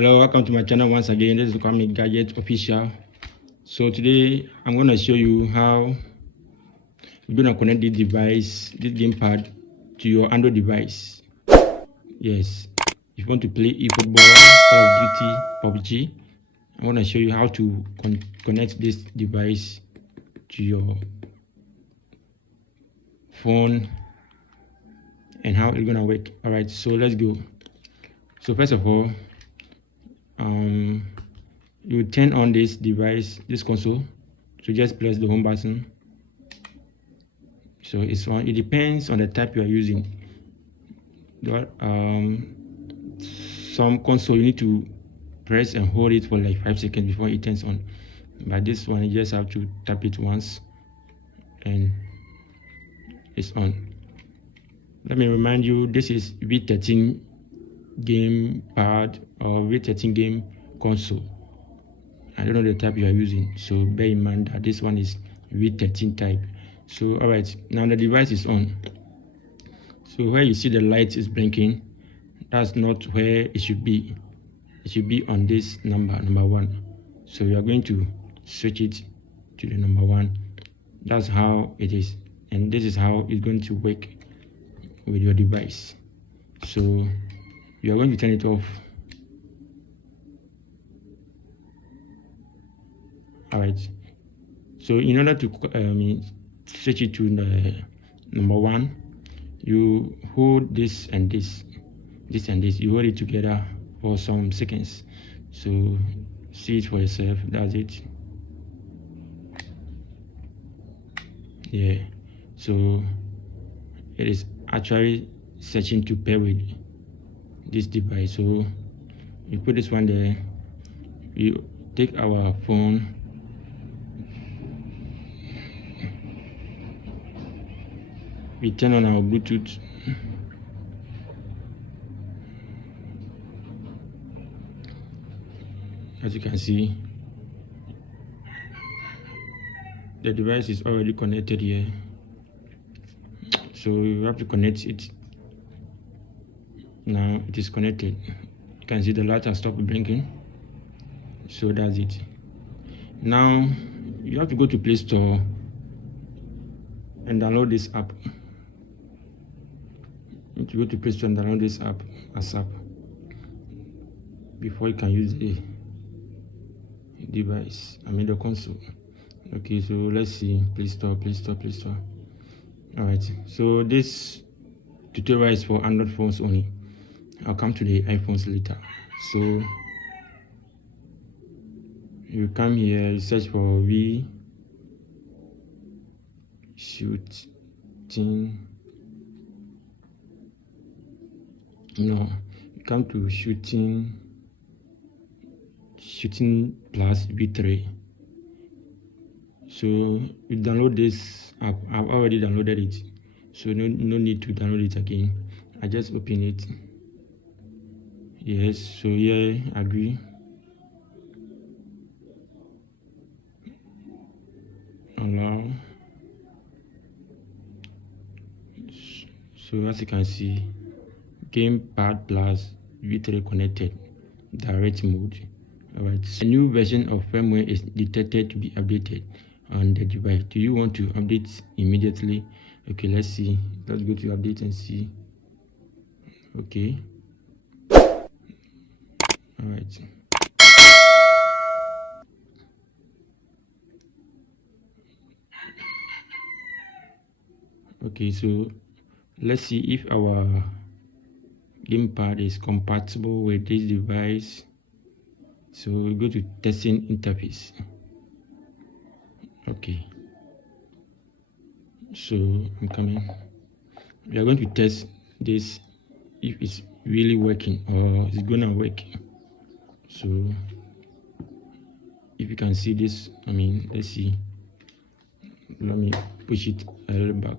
Hello, welcome to my channel once again. This is Kwame Gadget Official. So today I'm going to show you how you're going to connect this device, this gamepad, to your Android device. Yes, if you want to play eFootball, Call of Duty, PUBG, I'm going to show you how to connect this device to your phone and how it's going to work. All right, so let's go. So first of all, you turn on this device, this console. So just press the home button. So it's on. It depends on the type you are using. Some console you need to press and hold it for like 5 seconds before it turns on. But this one you just have to tap it once and it's on. Let me remind you, this is V13 gamepad or V13 game console. I don't know the type you are using, so bear in mind that this one is V13 type. So all right, now the device is on. So where you see the light is blinking, that's not where it should be. It should be on this number 1. So you are going to switch it to the number 1. That's how it is, and this is how it's going to work with your device. So you are going to turn it off. All right, so in order to switch it to the number 1, you hold this and this and this. You hold it together for some seconds. So see it for yourself. That's it. Yeah, so it is actually searching to pair with this device. So you put this one there. You take our phone, we turn on our Bluetooth. As you can see, the device is already connected here. So you have to connect it. Now it is connected. You can see the light has stopped blinking. So that's it. Now you have to go to Play Store and download this app. You need to go to Play Store and download this app as app before you can use the device, the console. Okay, so let's see. Play Store. All right, so this tutorial is for Android phones only. I'll come to the iPhones later. So you come here, you search for V13. No, you come to shooting plus V3. So you download this app. I've already downloaded it, so no need to download it again. I just open it. Yes, so yeah, agree. Allow. So as you can see, Gamepad plus V3 connected, direct mode. Alright, a new version of firmware is detected to be updated on the device. Do you want to update immediately? Okay, let's see. Let's go to update and see. Okay. Alright. Okay, so let's see if our gamepad is compatible with this device. So we go to testing interface. Okay, so I'm coming. We are going to test this if it's really working or it's gonna work. So if you can see this, let's see. Let me push it a little back.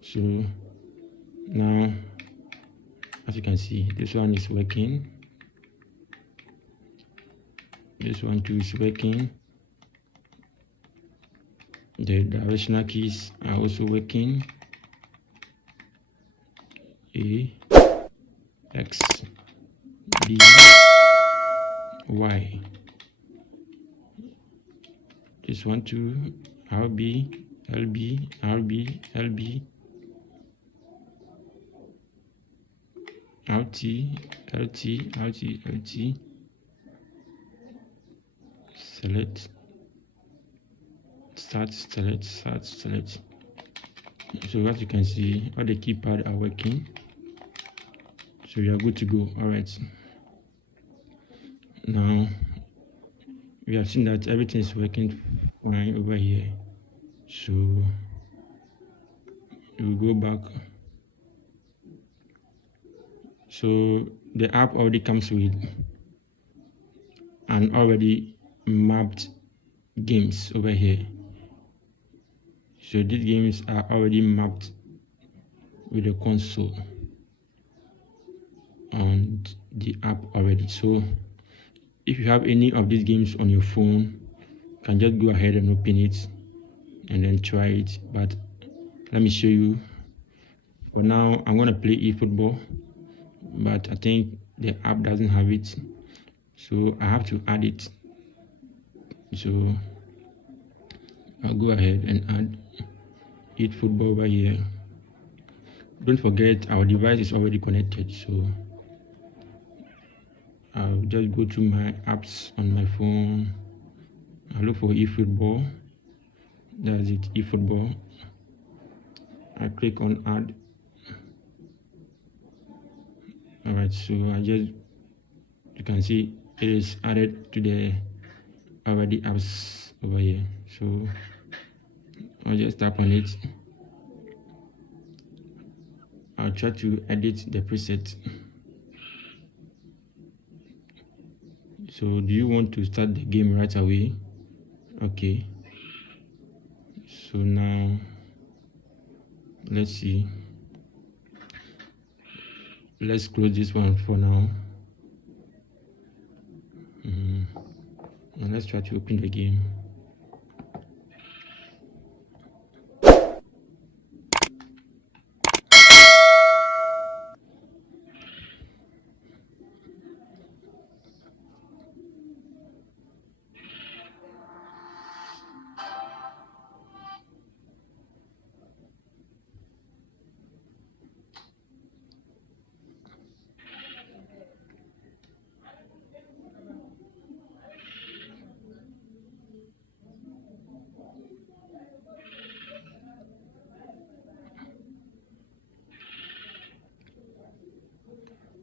So now, as you can see, this one is working. This one too is working. The directional keys are also working. Okay. X, B, Y. This one too, RB, LB, RB, LB, RT, LT, RT, LT. Select, start, select, start, select. So as you can see, all the keypad are working. So you are good to go. All right. Now we have seen that everything is working fine over here. So we'll go back. So the app already comes with an already mapped games over here. So these games are already mapped with the console and the app already. So if you have any of these games on your phone, you can just go ahead and open it and then try it. But let me show you. For now, I'm going to play eFootball, but I think the app doesn't have it, so I have to add it. So I'll go ahead and add eFootball over here. Don't forget our device is already connected, so I'll just go to my apps on my phone. I'll look for eFootball. That's it, eFootball. I click on add. All right, so you can see it is added to the already apps over here. So I'll just tap on it. I'll try to edit the preset. So do you want to start the game right away? Okay. So now let's see. Let's close this one for now. And let's try to open the game.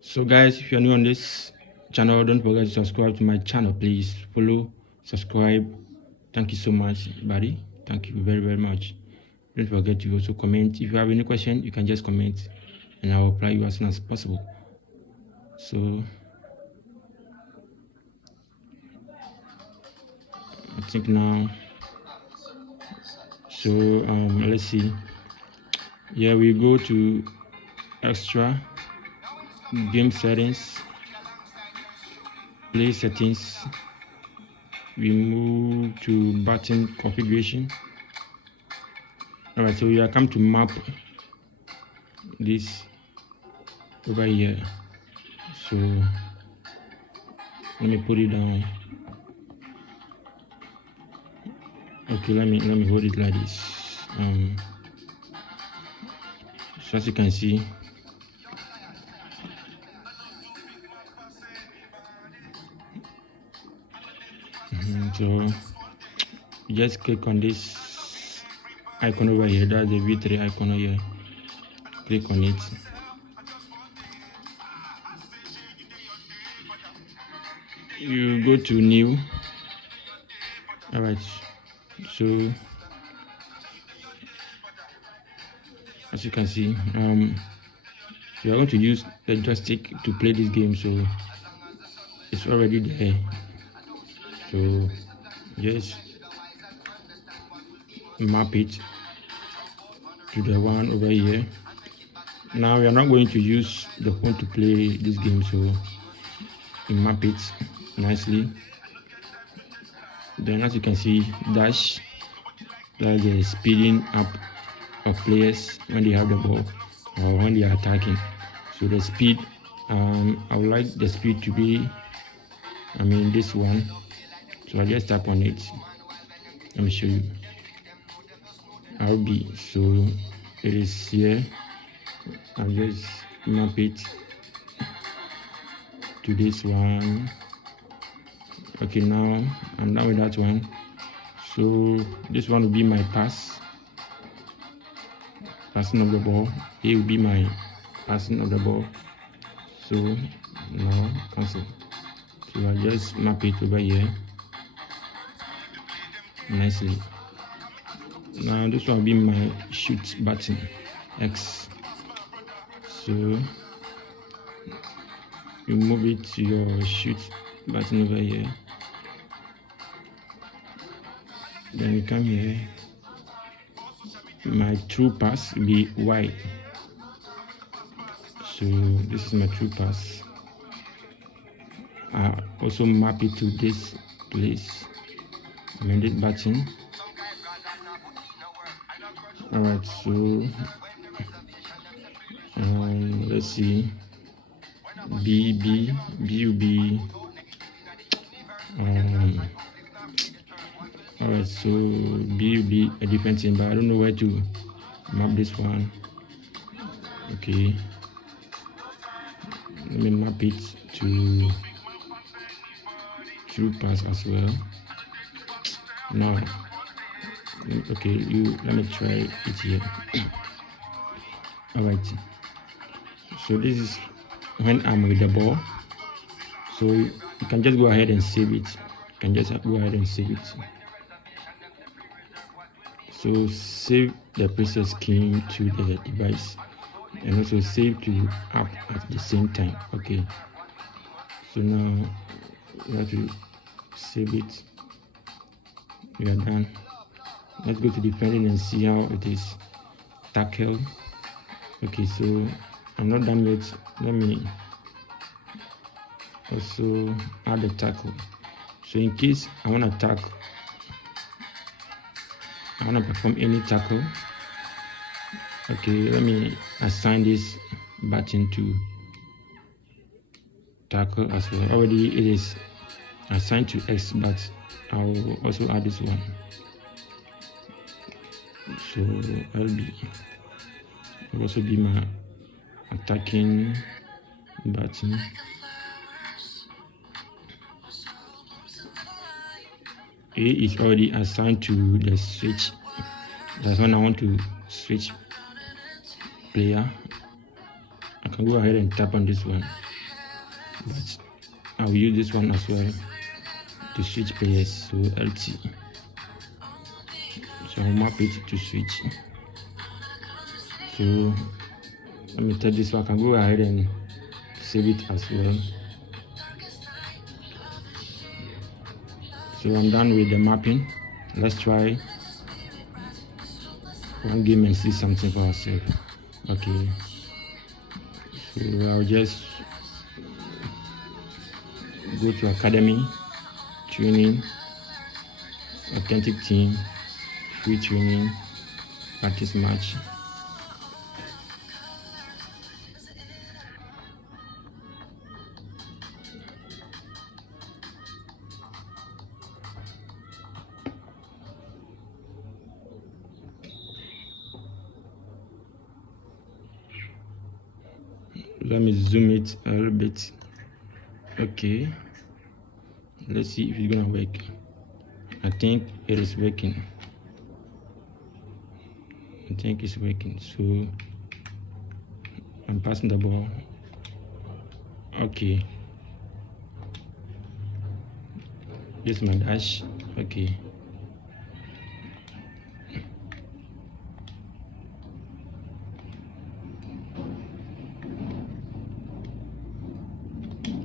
So guys, if you're new on this channel, don't forget to subscribe to my channel. Please follow, subscribe. Thank you so much, buddy. Thank you very, very much. Don't forget to also comment. If you have any question, you can just comment and I'll reply you as soon as possible. So I think now, so let's see. Yeah, we go to extra, game settings, play settings. We move to button configuration. All right, so we are come to map this over here. So let me put it down. Okay, let me hold it like this. So as you can see, so just click on this icon over here. That's the V13 icon over here. Click on it. You go to new. All right, so as you can see, you are going to use the joystick to play this game, so it's already there. So just map it to the one over here. Now we are not going to use the phone to play this game, so you map it nicely. Then as you can see, dash, that's the speeding up of players when they have the ball or when they are attacking. So the speed I would like the speed to be, this one. So I just tap on it. Let me show you. RB. So it is here. I'll just map it to this one. Okay, now I'm done with that one. So this one will be my passing of the ball. Here will be my passing of the ball. So now cancel. So I'll just map it over here nicely. Now this one will be my shoot button, X. So you move it to your shoot button over here. Then you come here. My true pass will be Y. So this is my true pass. I also map it to this place. Amended button. Alright, so let's see. B will be alright, so B will be a different thing, but I don't know where to map this one. Okay, let me map it to true pass as well. Now okay, let me try it here. Alright, so this is when I'm with the ball. So you can just go ahead and save it. So save the preset scheme to the device and also save to app at the same time. Okay, so now we have to save it. We are done. Let's go to defending and see how it is tackle. Okay, so I'm not done yet. Let me also add the tackle. So in case I want to perform any tackle, okay, let me assign this button to tackle as well. Already it is assigned to X, but I will also add this one. So LB will also be my attacking button. A is already assigned to the switch. That's when I want to switch player. I can go ahead and tap on this one, but I will use this one as well to switch players. So LT. So I'll map it to switch. So let me tell this one. I can go ahead and save it as well. So I'm done with the mapping. Let's try one game and see something for ourselves. Okay, so I'll just go to academy, training, authentic team, free training, practice match. Let me zoom it a little bit. Okay, let's see if it's gonna work. I think it is working. It's working. So I'm passing the ball. Okay, this is my dash. Okay,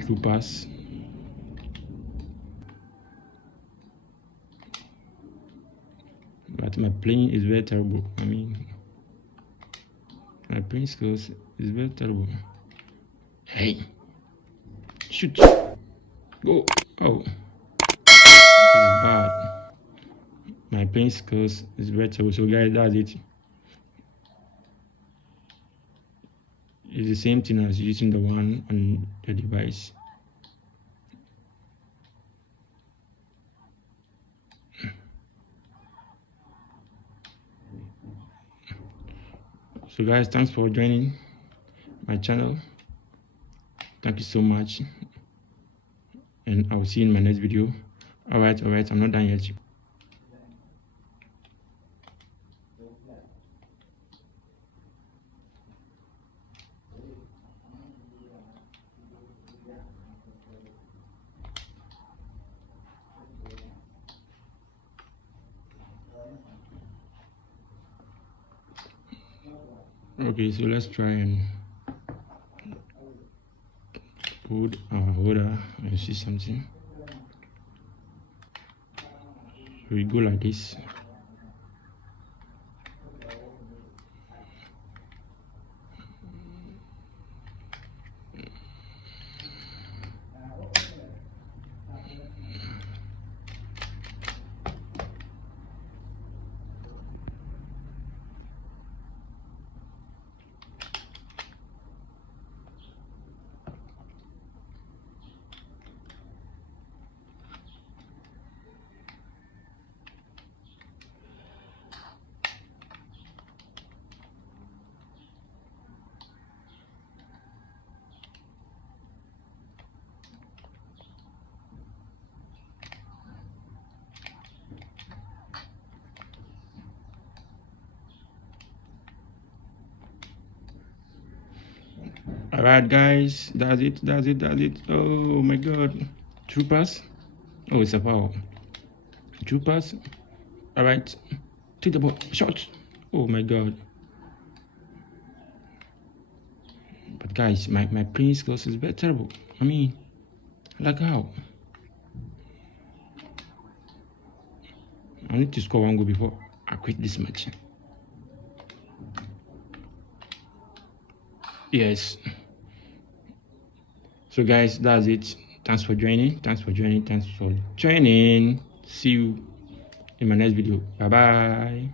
true pass. But my playing is very terrible. My playing skills is very terrible. Hey, shoot, go. Oh, this is bad. My playing skills is very terrible. So guys, that's it. It's the same thing as using the one on the device. So guys, thanks for joining my channel. Thank you so much, and I'll see you in my next video. All right, I'm not done yet. Okay, so let's try and put our holder and see something. So we go like this. All right, guys, that's it. Oh my God, troopers! Oh, it's a foul. Troopers! All right, take the ball, shot! Oh my God! But guys, my playing skills is very terrible. I mean, like how? I need to score one goal before I quit this match. Yes. So guys, that's it. Thanks for joining. See you in my next video. Bye bye.